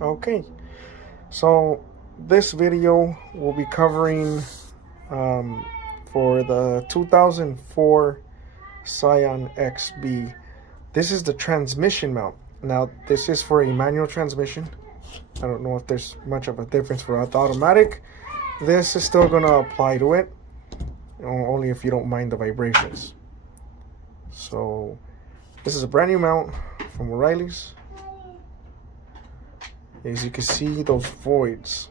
Okay, so this video will be covering for the 2004 Scion XB. This is the transmission mount. Now, this is for a manual transmission. I don't know if there's much of a difference for the automatic. This is still going to apply to it, only if you don't mind the vibrations. So, this is a brand new mount from O'Reilly's. As you can see, those voids.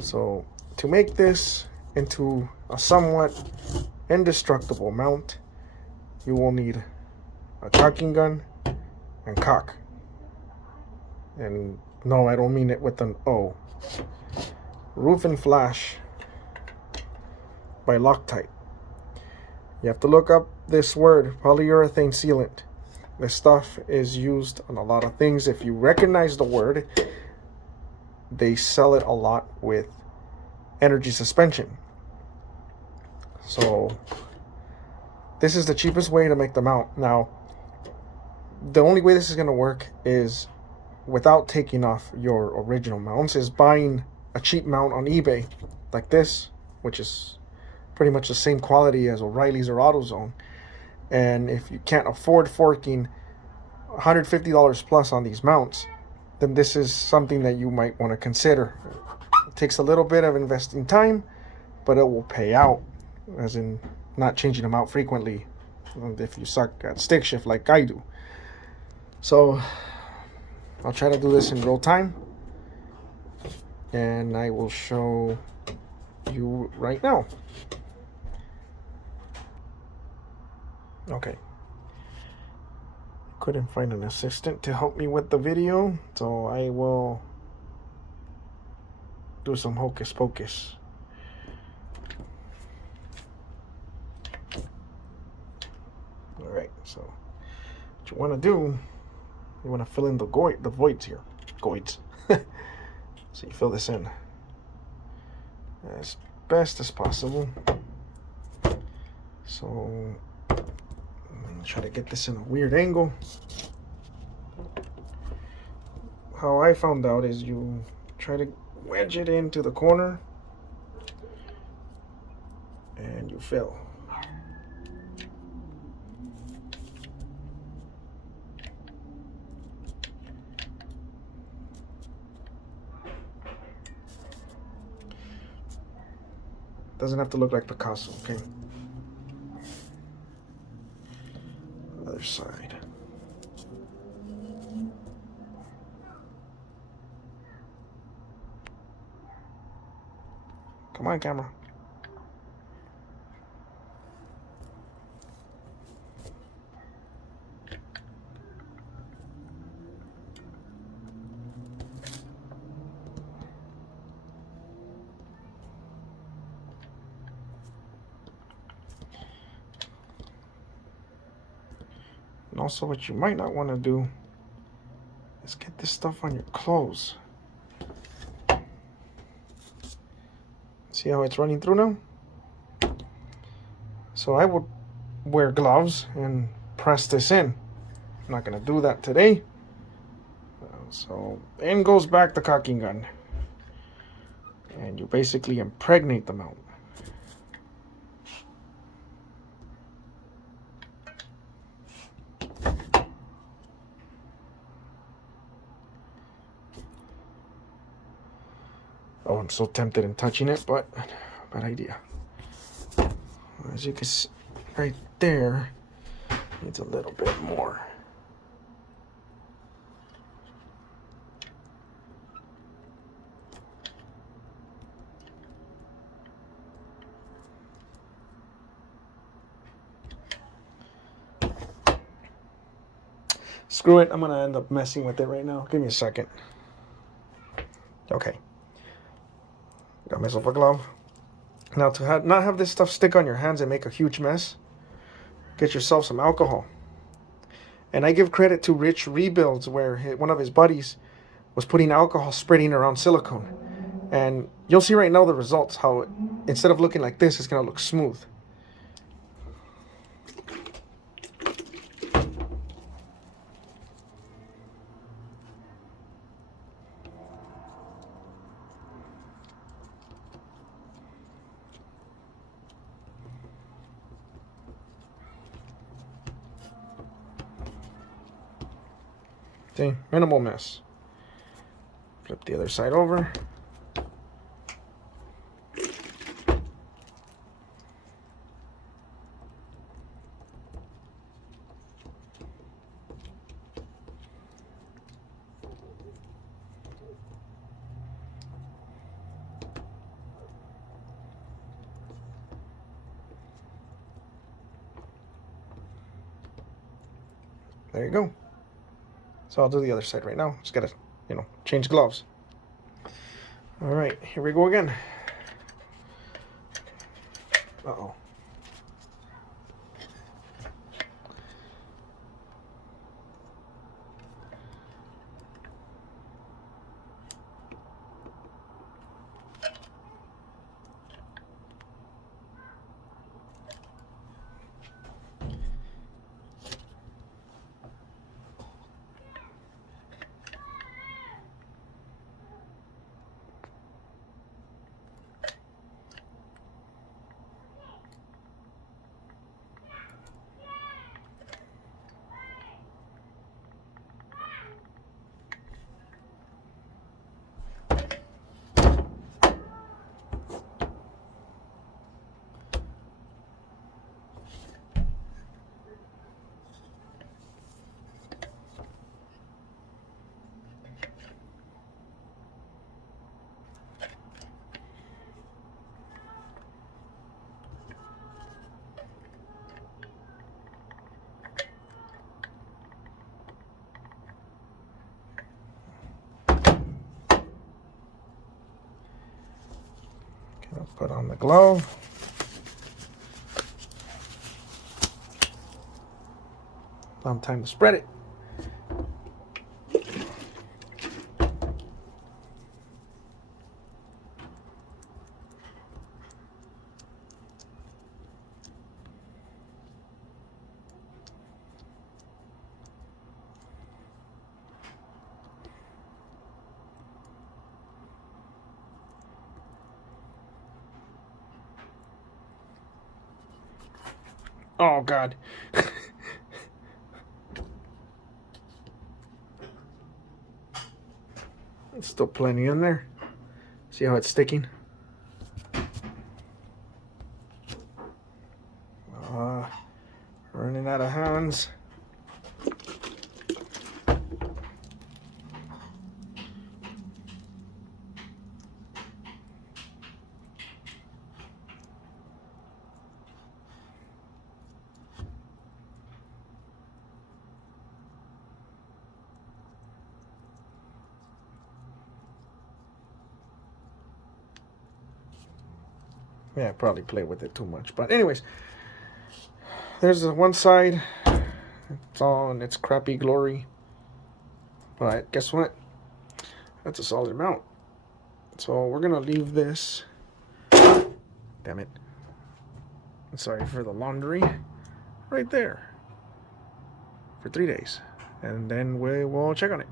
So to make this into a somewhat indestructible mount, you will need a cocking gun and cock. And no, I don't mean it with an O. Roof and flash by Loctite. You have to look up this word, polyurethane sealant. This stuff is used on a lot of things. If you recognize the word, they sell it a lot with energy suspension. So this is the cheapest way to make the mount. Now, the only way this is going to work is without taking off your original mounts, is buying a cheap mount on eBay like this, which is pretty much the same quality as O'Reilly's or AutoZone. And if you can't afford forking $150 plus on these mounts, then this is something that you might want to consider. It takes a little bit of investing time, but it will pay out, as in not changing them out frequently if you suck at stick shift like I do. So I'll try to do this in real time, and I will show you right now. Okay. Couldn't find an assistant to help me with the video, so I will do some hocus pocus. Alright, so what you want to do, you want to fill in the voids here. Voids. So you fill this in as best as possible. So try to get this in a weird angle. How I found out is you try to wedge it into the corner and you fill. Doesn't have to look like Picasso, okay? Other side. Come on, camera. And also, what you might not want to do is get this stuff on your clothes. See how it's running through now? So I would wear gloves and press this in. I'm not going to do that today. So in goes back the cocking gun. And you basically impregnate the mount. Oh, I'm so tempted in touching it, but bad idea. As you can see, right there, needs a little bit more. Screw it, I'm gonna end up messing with it right now. Give me a second. Okay. Got myself a glove. Now to not have this stuff stick on your hands and make a huge mess, get yourself some alcohol. And I give credit to Rich Rebuilds, where one of his buddies was putting alcohol spreading around silicone. And you'll see right now the results, how instead of looking like this, it's gonna look smooth. See, minimal mess. Flip the other side over. There you go. So I'll do the other side right now. Just gotta, change gloves. All right, here we go again. Uh-oh. I'll put on the glove. Now time to spread it. Oh, God. There's still plenty in there. See how it's sticking? Running out of hands. Yeah, I probably played with it too much. But anyways, there's the one side. It's all in its crappy glory. But guess what? That's a solid mount. So we're going to leave this. Damn it. Sorry for the laundry. Right there. For 3 days. And then we will check on it.